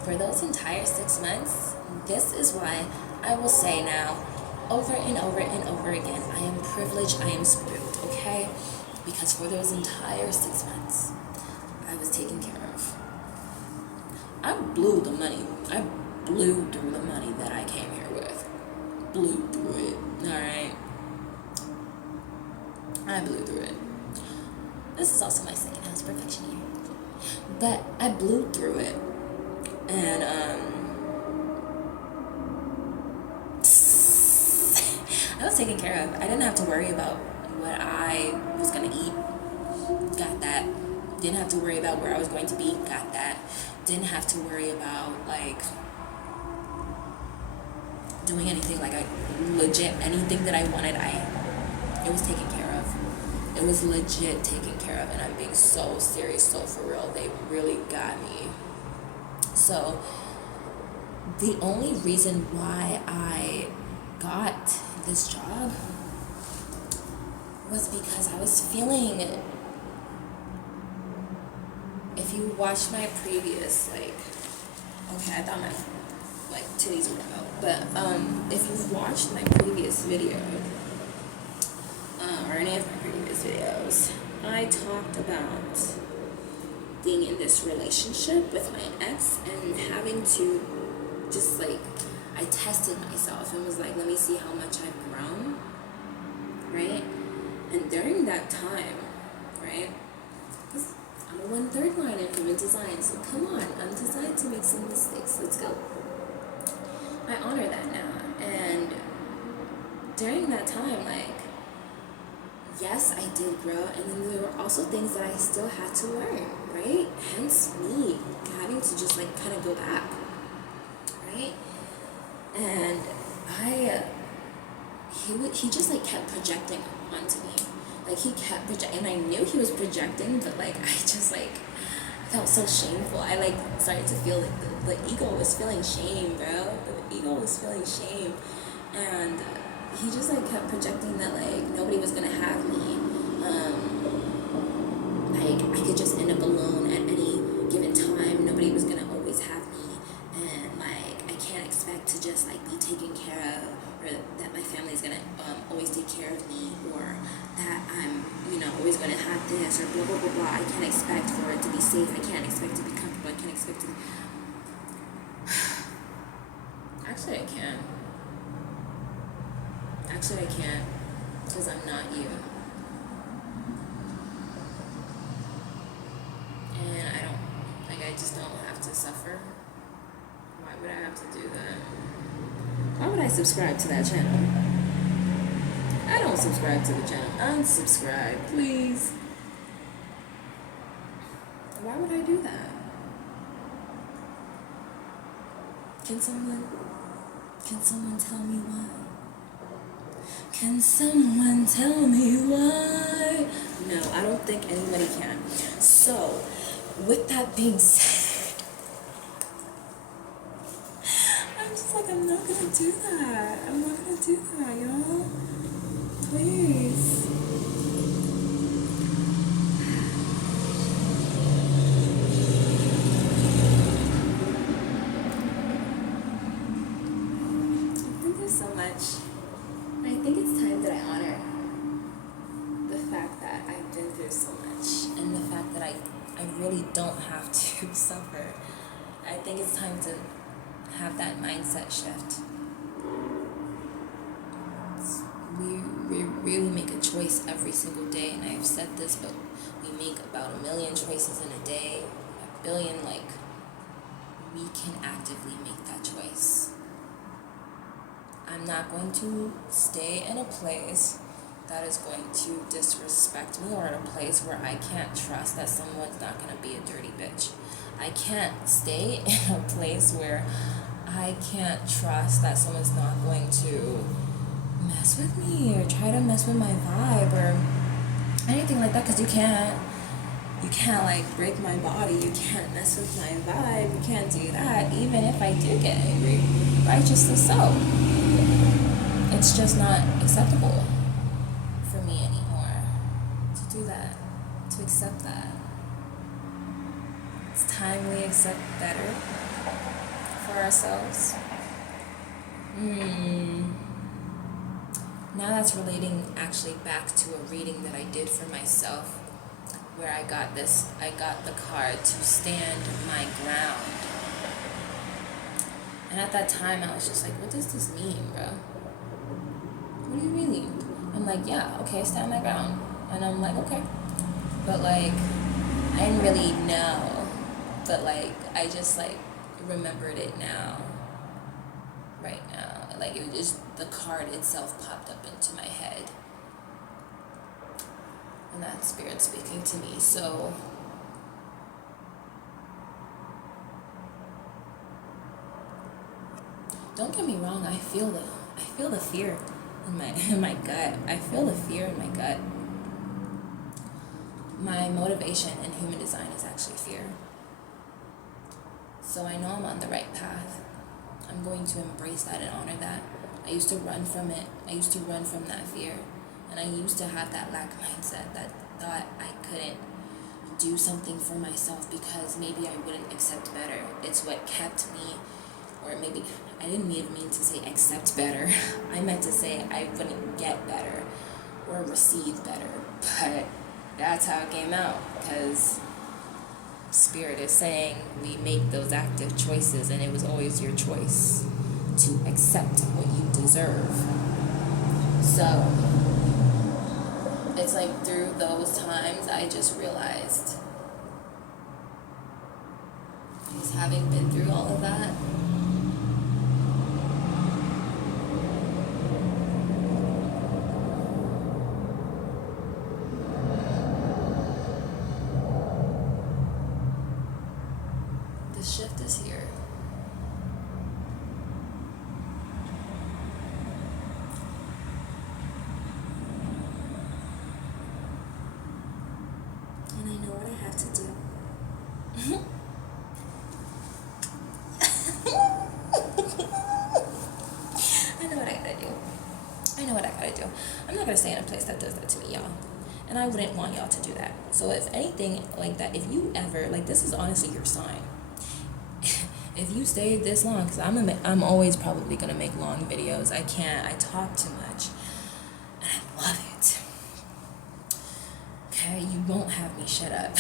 for those entire 6 months, this is why I will say now, over and over and over again, I am privileged, I am spoiled, okay? Because for those entire 6 months, I was taken care of. I blew through the money that I came here with. Blew through it, alright? I blew through it. This is also my second house perfection here. But I blew through it. And, I was taken care of. I didn't have to worry about what I was going to eat. Got that. Didn't have to worry about where I was going to be. Got that. Didn't have to worry about, like, doing anything. Like, anything that I wanted, it was taken care of. It was legit taken care of. And I'm being so serious, so for real. They really got me. So, the only reason why I got this job was because I was feeling, if you watch my previous, like, okay, I thought my, like, titties were out, but, if you've watched my previous video, or any of my previous videos, I talked about being in this relationship with my ex and having to just, like, I tested myself and was like, let me see how much I've grown, right? And during that time, right, because I'm a 1/3 line in human design, so come on, I'm designed to make some mistakes, let's go. I honor that now, and during that time, like, yes, I did grow, and then there were also things that I still had to learn, right? Hence me having to just like kind of go back, right? And he just like kept projecting onto me, like he kept projecting, and I knew he was projecting, but like I just like felt so shameful. I like started to feel like the ego was feeling shame, bro. The ego was feeling shame, and he just like kept projecting that like nobody was gonna have me. Like I could just end up alone at any given time. Nobody was gonna always have me, and like I can't expect to just like be taken care of, or that my family's gonna always take care of me, or that I'm always gonna have this, or blah blah blah blah. I can't expect for it to be safe. I can't expect to be comfortable. I can't expect to. Actually, I can. Actually, I can't, because I'm not you. And I just don't have to suffer. Why would I have to do that? Why would I subscribe to that channel? I don't subscribe to the channel. Unsubscribe, please. Why would I do that? Can someone tell me why? Can someone tell me why? No, I don't think anybody can. So, with that being said, I'm just like, I'm not gonna do that. I'm not gonna do that, y'all. Please. Thank you so much. I think it's time that I honor the fact that I've been through so much, and the fact that I really don't have to suffer. I think it's time to have that mindset shift. We really make a choice every single day, and I've said this, but we make about 1 million choices in a day, 1 billion, like, we can actively make that choice. I'm not going to stay in a place that is going to disrespect me, or in a place where I can't trust that someone's not going to be a dirty bitch. I can't stay in a place where I can't trust that someone's not going to mess with me or try to mess with my vibe or anything like that, because you can't like break my body, you can't mess with my vibe, you can't do that, even if I do get angry, righteously so. It's just not acceptable for me anymore to do that, to accept that. It's time we accept better for ourselves. Now that's relating actually back to a reading that I did for myself, where I got the card to stand my ground. And at that time I was just like, what does this mean, bro? What do you mean? I'm like, yeah, okay, stand my ground. And I'm like, okay. But like, I didn't really know. But like, I just like remembered it now. Right now. Like, it was just, the card itself popped up into my head. And that's spirit speaking to me. So don't get me wrong, I feel the fear in my gut. I feel the fear in my gut. My motivation in human design is actually fear. So I know I'm on the right path. I'm going to embrace that and honor that. I used to run from it. I used to run from that fear. And I used to have that lack mindset that thought I couldn't do something for myself because maybe I wouldn't accept better. It's what kept me, or maybe, I didn't even mean to say accept better. I meant to say I wouldn't get better or receive better. But that's how it came out, because Spirit is saying we make those active choices, and it was always your choice to accept what you deserve. So it's like through those times I just realized, just having been through all of that, have to do. I know what I gotta do. I know what I gotta do. I'm not gonna stay in a place that does that to me, y'all. And I wouldn't want y'all to do that. So if anything like that, if you ever, like, this is honestly your sign. If you stay this long, because I'm always probably gonna make long videos. I talk too much. And I love it. Okay, you won't have me shut up.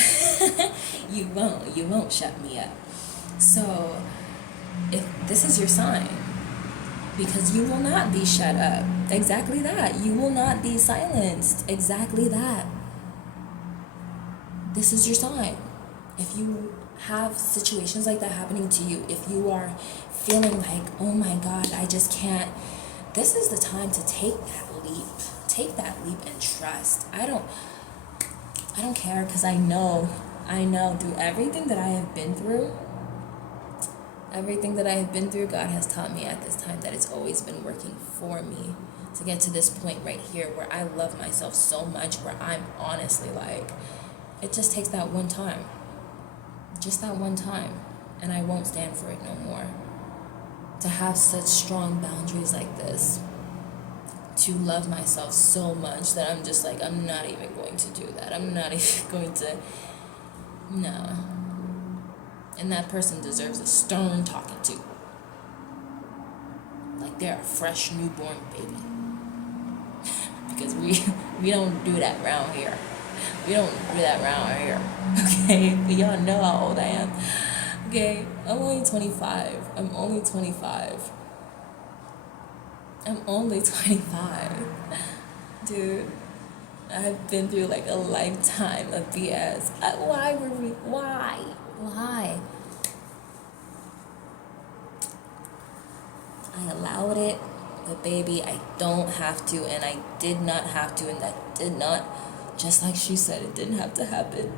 You won't shut me up. So if this is your sign, because you will not be shut up. Exactly that. You will not be silenced. Exactly that. This is your sign. If you have situations like that happening to you, if you are feeling like, oh my God, I just can't, this is the time to take that leap. Take that leap and trust. I don't care, because I know through everything that I have been through, God has taught me at this time that it's always been working for me to get to this point right here where I love myself so much, where I'm honestly like, it just takes that one time. Just that one time. And I won't stand for it no more. To have such strong boundaries like this. To love myself so much that I'm just like, I'm not even going to do that. I'm not even going to, no. And that person deserves a stern talking to. Like they're a fresh newborn baby. Because we don't do that around here. We don't do that around here. Okay? But y'all know how old I am. Okay? I'm only 25. I'm only 25. Dude. I've been through like a lifetime of BS. Why? I allowed it, but baby, I don't have to, and I did not have to, and that did not, just like she said, it didn't have to happen.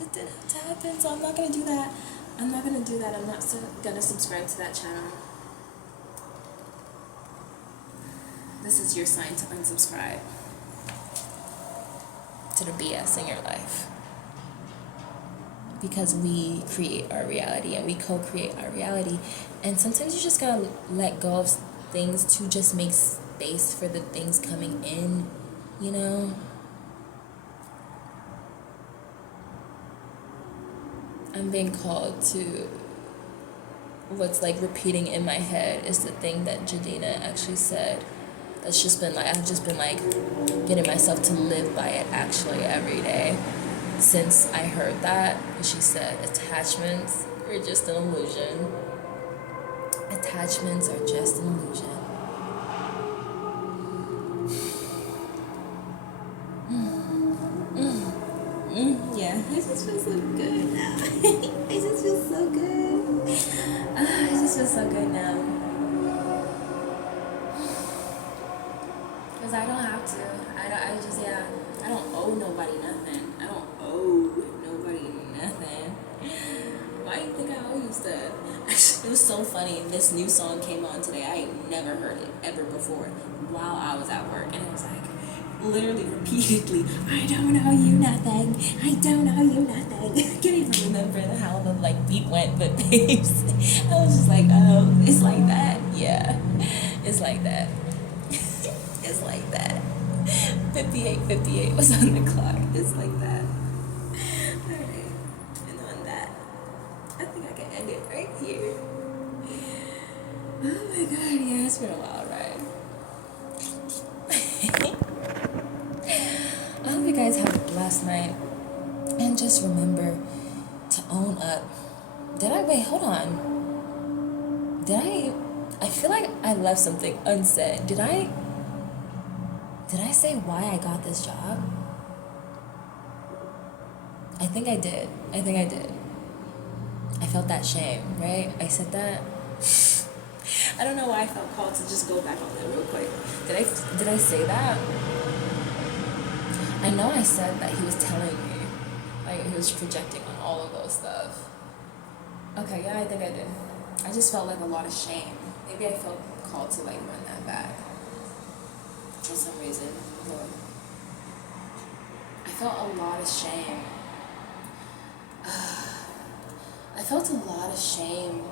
It didn't have to happen, so I'm not gonna do that. I'm not gonna gonna subscribe to that channel. This is your sign to unsubscribe to the BS in your life. Because we create our reality and we co-create our reality. And sometimes you just gotta let go of things to just make space for the things coming in, you know? I'm being called to what's like repeating in my head is the thing that Jadina actually said. That's just been like, I've just been like getting myself to live by it actually every day since I heard that. She said, attachments are just an illusion. Attachments are just an illusion. Yeah, I just feel so good now. I just feel so good. I just feel so good now. Because I don't have to. I don't owe nobody nothing. I don't owe nobody nothing. Why do you think I owe you stuff? It was so funny. This new song came on today. I ain't never heard it ever before while I was at work. And it was like, literally repeatedly, I don't owe you nothing. I don't owe you nothing. I can't even remember how the like beat went, but babes, I was just like, oh, it's like that. Yeah, it's like that. It's like that. 58 was on the clock. It's like that. Alright. And on that, I think I can end it right here. Oh my god, yeah, it's been a wild ride. I hope you guys have a blessed night. And just remember to own up. Hold on. I feel like I left something unsaid. Did I say why I got this job? I think I did. I felt that shame, right? I said that. I don't know why I felt called to just go back on that real quick. Did I say that? I know I said that he was telling me, like he was projecting on all of those stuff. Okay, yeah, I think I did. I just felt like a lot of shame. Maybe I felt called to like run that back. For some reason. I felt a lot of shame felt a lot of shame.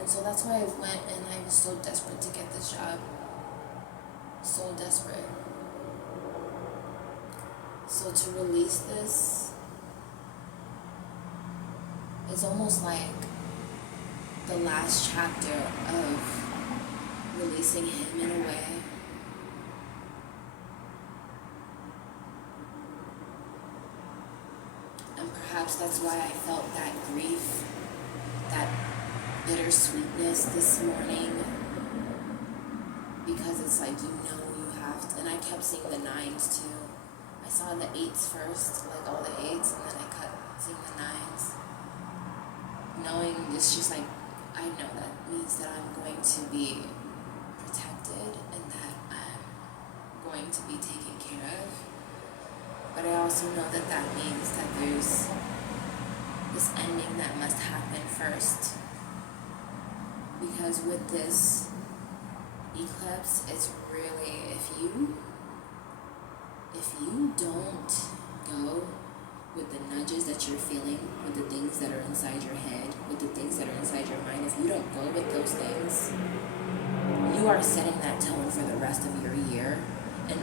And so that's why I went, and I was so desperate to get this job. So desperate. So to release this, it's almost like the last chapter of releasing him in a way. And perhaps that's why I felt that grief, that bittersweetness this morning, because it's like, you have to, and I kept seeing the nines too. I saw the eights first, like all the eights, and then I kept seeing the nines. Knowing it's just like, I know that means that I'm going to be protected and that I'm going to be taken care of. But I also know that that means that there's this ending that must happen first. Because with this eclipse, it's really, if you don't go with the nudges that you're feeling, with the things that are inside your head, with the things that are inside your mind, if you don't go with those things, you are setting that tone for the rest of your year, and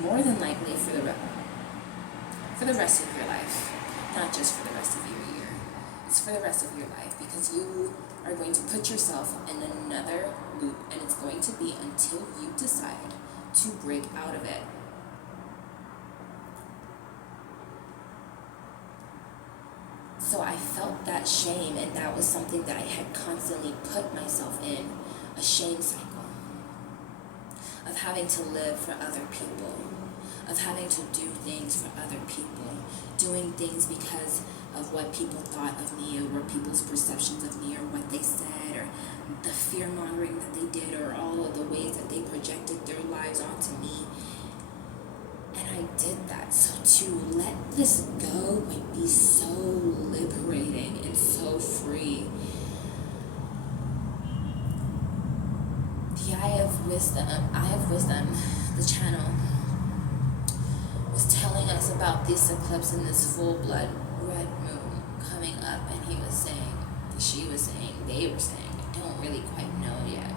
more than likely for the rest of your life, not just for the rest of your year. It's for the rest of your life, because you are going to put yourself in another loop, and it's going to be until you decide to break out of it. So I felt that shame, and that was something that I had constantly put myself in, a shame cycle of having to live for other people, of having to do things for other people, doing things because of what people thought of me, or people's perceptions of me, or what they said, or the fear-mongering that they did, or all of the ways that they projected their lives onto me. And I did that. So to let this go would be so liberating and so free. The Eye of Wisdom, the channel, was telling us about this eclipse and this full blood red moon coming up, and they were saying, I don't really quite know yet.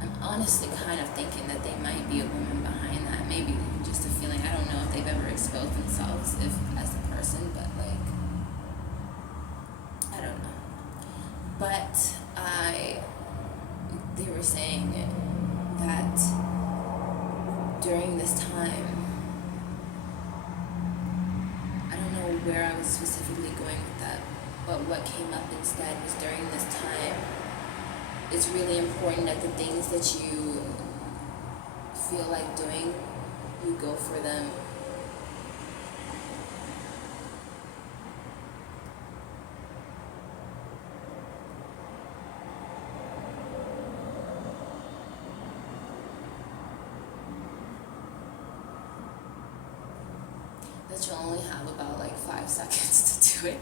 I'm honestly kind of thinking that they might be a woman behind that. Maybe just a feeling. I don't know if they've ever exposed themselves as a person, but like, I don't know. But they were saying that during this time, I don't know where I was specifically going with that, but what came up instead was during this time, it's really important that the things that you feel like doing, you go for them. That you only have about like 5 seconds to do it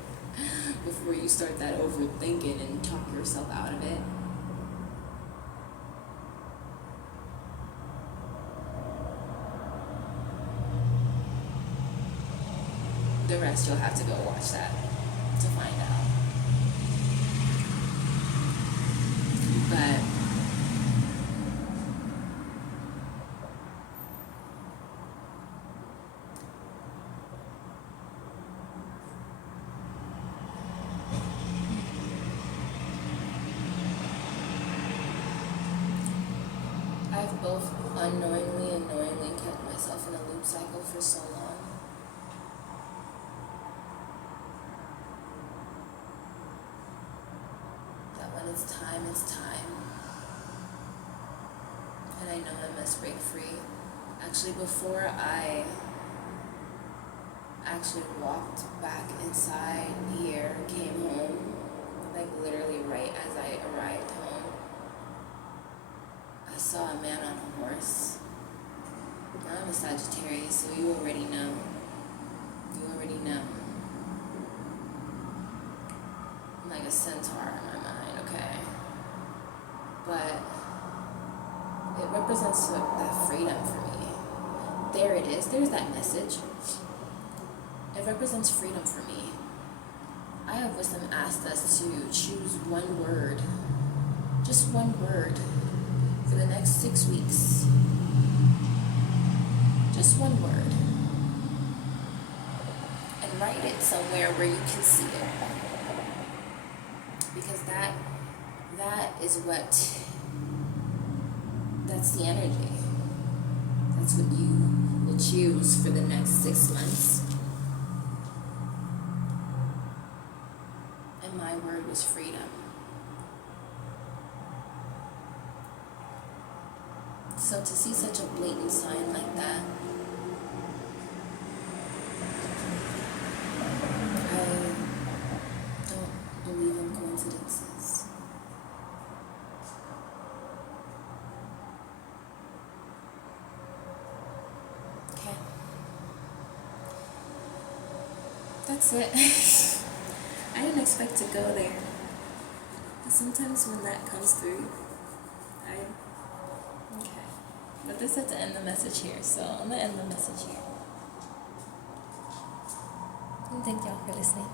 before you start that overthinking and talk yourself out of it. The rest you'll have to go watch that to find out. But I've both unknowingly and knowingly kept myself in a loop cycle for so long. It's time, and I know I must break free. Actually, before I actually walked back inside here, came home, like literally right as I arrived home, I saw a man on a horse. I'm a Sagittarius, so you already know. I'm like a centaur in my mind, okay? But it represents that freedom for me. There it is. There's that message. It represents freedom for me. I Have Wisdom asked us to choose one word, just one word, for the next 6 weeks. Just one word. And write it somewhere where you can see it. Because that is that's the energy. That's what you will choose for the next 6 months. And my word was freedom. So to see such a blatant sign like that, I don't believe in coincidences. Okay. That's it. I didn't expect to go there. But sometimes when that comes through, okay. But this had to end the message here, so I'm gonna end the message here. And thank y'all for listening.